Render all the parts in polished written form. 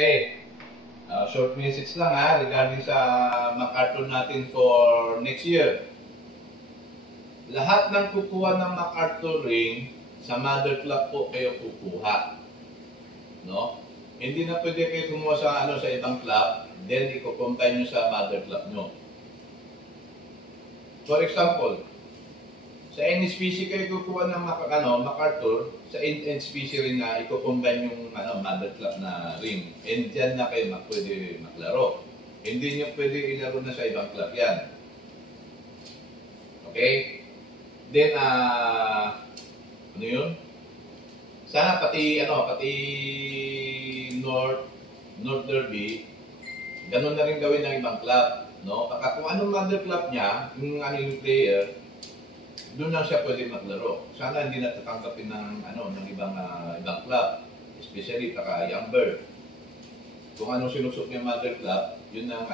Okay. Short message lang regarding sa MacArthur natin for next year. Lahat ng kukuha ng MacArthur ring, sa mother club po kayo kukuha. No? Hindi na pwede kayo kumuha sa ibang club, then i-combine nyo sa mother club nyo. For example, sa NSPC kayo kukuha ng MacArthur, sa NSPC rin na i-combine yung mother club na ring. And dyan na kayo pwede maglaro. Hindi nyo pwede ilaro na sa ibang club yan. Okay? Then, ano yun? Sana pati North Derby, ganun na rin gawin ng ibang club. No? Kung anong mother club niya, yung player, doon lang siya pwede maglaro. Sana hindi natatanggapin ng ibang club, especially Young Bird. Kung anong sinusok niya mother club, yun ang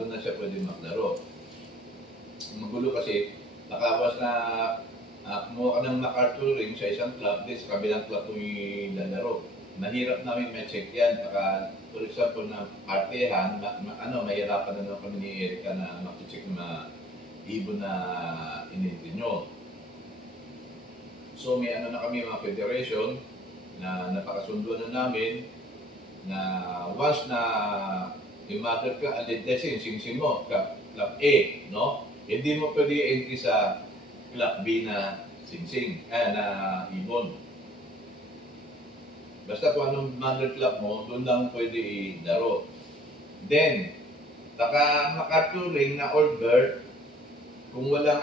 doon na siya pwede maglaro. Magulo kasi nakawas na kumuha ka ng MacArthur ring sa isang club, then sa kabilang club mo yung lalaro. Mahirap namin ma-check yan. For example, na partehan, mahirapan na naman kami ni Erika na mag-check na ibon na inintindi nyo. So may na kami mga federation na napakasunduan na namin na once na yung mother ka, let's say, sing mo, club A, no? Hindi mo pwede entry sa club B na na ibon. Basta kung anong mother club mo, doon lang pwede ilaro. Then, MacArthur ring na old bird, kung walang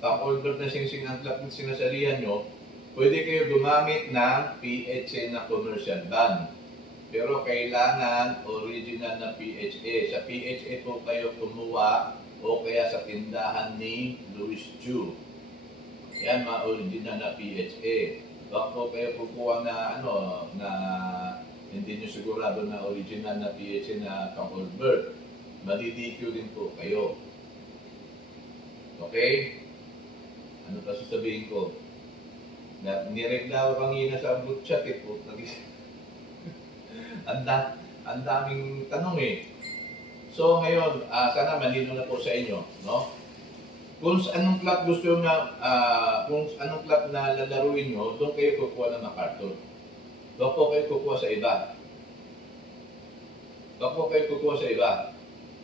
pang-old bird na sing ang club na sinasalihan nyo, pwede kayo gumamit ng PHA na commercial ban. Pero kailangan original na PHA. Sa PHA po kayo kumuha o kaya sa tindahan ni Louis Chu. Yan, mga original na PHA. Baka po kayo kukuha na hindi nyo sigurado na original na PHA na pang-old bird. Madi-DQ din po kayo. Okay? Ano pa sasabihin ko? Nireklamo kanina sa group chat po. Ang daming tanong So ngayon, sana malino na po sa inyo, no? Kung anong club gusto na kung anong club na lalaruin nyo, doon kayo kukuha ng MacArthur. Doon po kayo kukuha sa iba. Doon po kayo kukuha sa iba.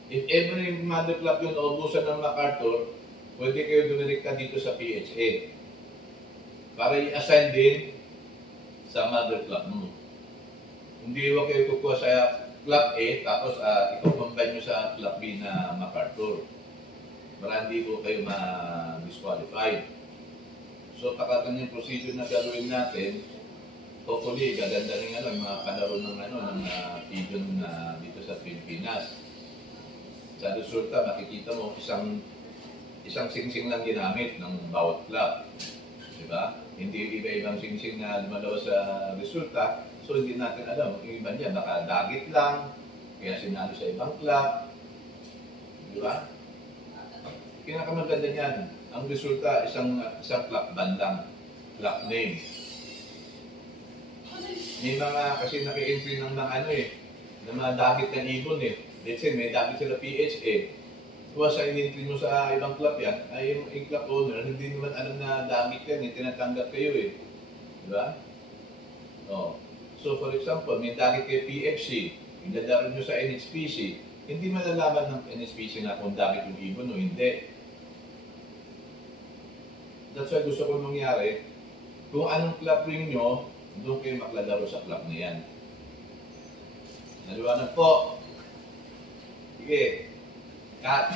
If every mother club yun ubusan ng MacArthur, pwede kayo dumirekta dito sa PHA para i-assign din sa mother club mo. Hindi huwag kayo kukuha sa club A, tapos ito-combine nyo sa club B na MacArthur. Para hindi ko kayo ma-disqualify. So, pakatan yung procedure na gagawin natin, hopefully, gaganda rin mga kalaro ng pigeon dito sa Pilipinas. Sa resulta, makikita mo isang singsing lang ginamit ng bawat club. Diba? Hindi iba-ibang singsing na lumalawas sa resulta. So, hindi natin alam. Yung iba niya, baka dagit lang, kaya sinalo sa ibang club. Diba? Pinakamaganda niyan, ang resulta, isang club ban lang. Club name. May mga, kasi naki-entry ng mga dagit ng ibon Let's say, may dagit sila PHA. Kung sa in-entry mo sa ibang club yan, ay yung club owner, hindi naman alam na dagit yan, tinatanggap kayo Diba? So, for example, may dagit kayo PFC, ilalaro nyo sa NSPC, hindi malalaman ng NSPC na kung dagit yung ibon o hindi. That's why gusto ko mangyari, kung anong club ring nyo, doon kayo maglalaro sa club na yan. Naliwanag po. Sige. Cut.